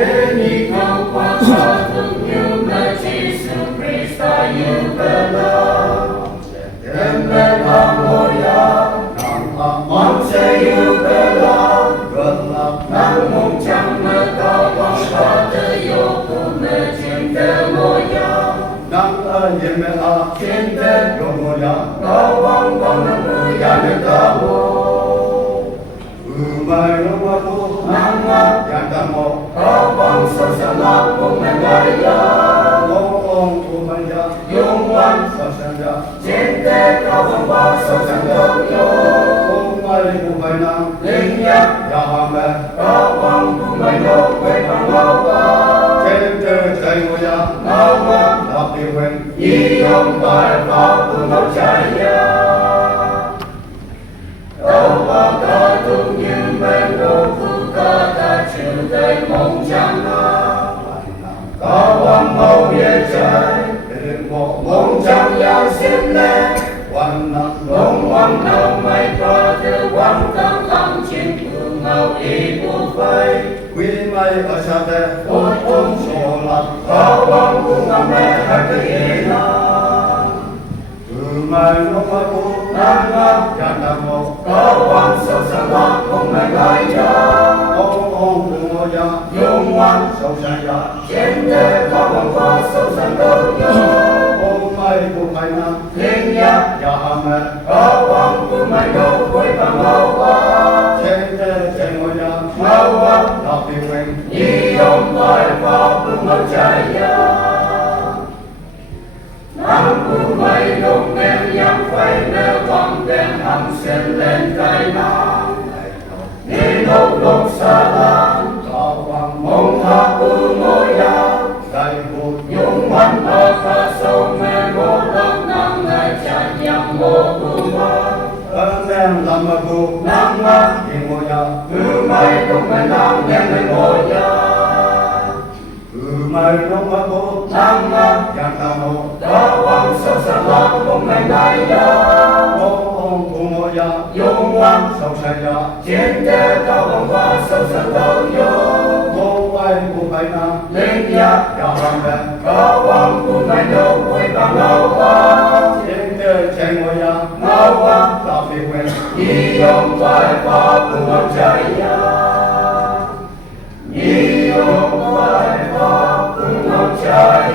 괜히 거룩한 유물 예수 그리스도 유별로 옛날 모야 언제 유별로 난 몸짱을 거방받아요 꿈을 진대 모야 난 예매아 진대 요모야 거방받는 무야를 가고 말로마도 남아 양담모 거방서서나 몸매가야 공공구만야 용완 서산자 진대 거방과 서산동요 공말구만나 능력 야함에 거방구만요 외방로가 제들 자유야 나와 나비wen 이용발 바구노자야 Đâu có tung như bên vô phu có ta chịu đầy mong chẳng có quang màu địa trời mong chẳng giao xiêm lệ mong quang đầu mây có từ quang tâm lòng chiến phương màu y vô phây quy mây ở xa tê ôn ôn sổ lạc có quang cung ngắm mê hai cái ý mai lúc mai cô nam nam yan nam mô có quan sâu sang lạc không mai gai ya ông cùng ngô ya dung quan sâu sang ya trên thế có quan qua sâu sang đâu yo ông mai cô mai nam linh ya ya ame có quan cô mai đâu quay bằng ngô qua trên thế trên ngô ya ngô qua đọc đi quên nhi ông vai vào cùng ngô chạy ya Nam cung mây lùng em nhắm phây nơ vòng đèn hằng xuyên lên cây nam Đi nốt lục xa lan Thọ hoàng mông thọ ư ngô ya Đại hụt nhung văn thọ phá sâu mê ngô lâm nam ngài chả nhằm ngô cung mơ Ơn em làm mà cụ nam ngạc Đi ngô ya Ư mây lùng mê nam đèn lên ngô ya Mai long ma cô nam nam yang tam mô có quang sâu sang lạc cùng ngày nay ya ông cùng ngô ya dung quang sâu sang ya chiến thế cao quang qua sâu sang đâu yo ngô ai cùng ngày nam linh ya ya hoàng bè có quang cùng ngày đâu quay bằng ngô qua chiến thế chạy ngô ya ngô qua ta phi quên nhi ông vai qua cùng ngô chạy ya nhi ông vai qua cùng ngô chạy